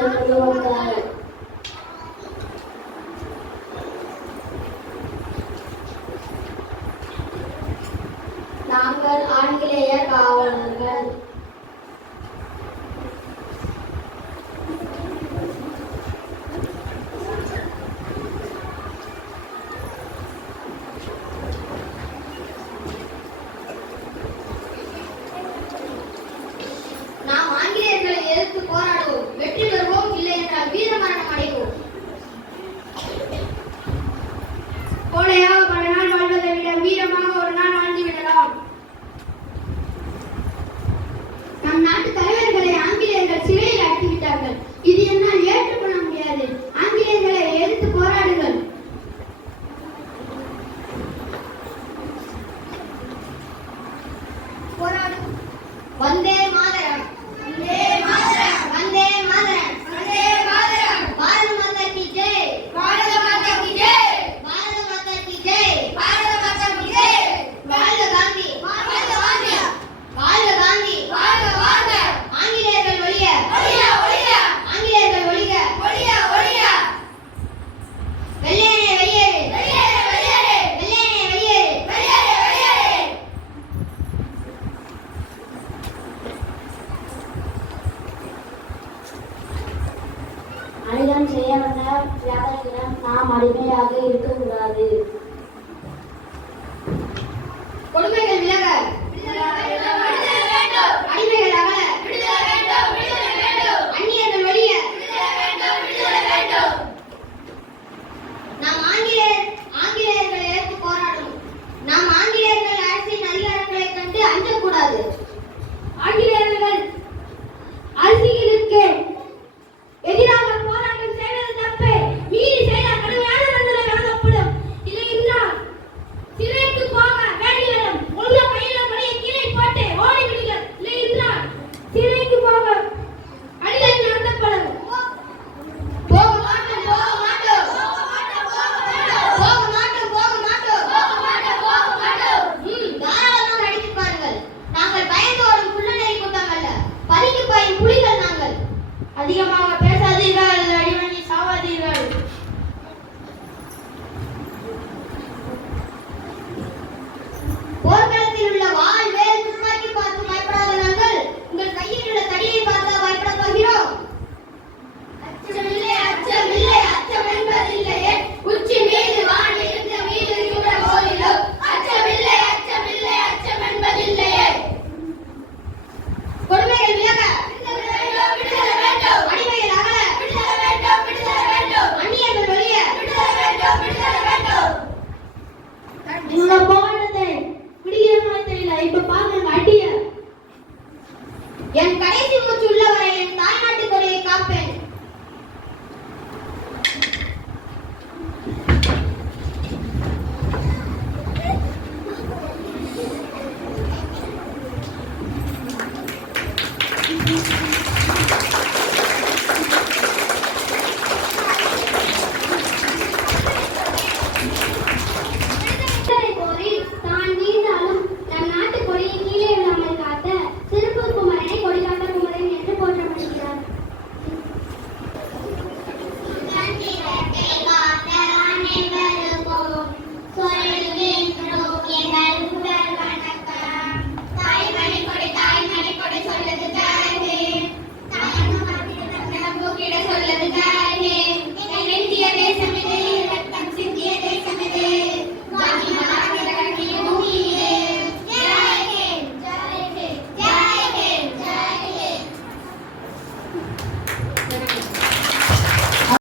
சொல்லி வந்தார். நாங்கள் ஆங்கிலேய காவலர்கள். நாம் ஆங்கிலேயர்களை எதிர்த்து போராடுவோம், வெற்றி பெறுவோம், இல்லை என்றால் வீரமரணம் அடைவோம். கோழையாக பல நாள் வாழ்வதை விட வீரமாக ஒரு நாள் வாழ்ந்து விடலாம். நம் நாட்டு தலைவர்களை ஆங்கிலேயர்கள் சிறையில் அடைத்துவிட்டார்கள். இது என்னால் ஏற்றுக்கொள்ள முடியாது. ஆங்கிலேயர்களை எதிர்த்து போராடுங்கள். வந்தே மாதரம், வந்தே மாதரம், வந்தே மாதரம், வந்தே மாதரம். பாரத மாதா கி ஜெய், பாரத மாதா கி ஜெய், பாரத மாதா கி ஜெய், பாரத மாதா கி ஜெய். வாழ்க காந்தி, வாழ்க காந்தி, வாழ்க காந்தி, வாழ்க வாழ்க. ஆங்கிலேயர்கள் ஒழிய, ஒழிய, ஒழிய. ஆங்கிலேயர்கள் ஒழிய, ஒழிய, ஒழிய. வெள்ளையனே வெளியேறு, வெளியேறு, வெளியேறு. வெள்ளையனே வெளியேறு, வெளியேறு, வெளியேறு. மனிதன் செய்ய வந்த தியாகத்திடம் நாம் அடிமையாக இருக்கக்கூடாது.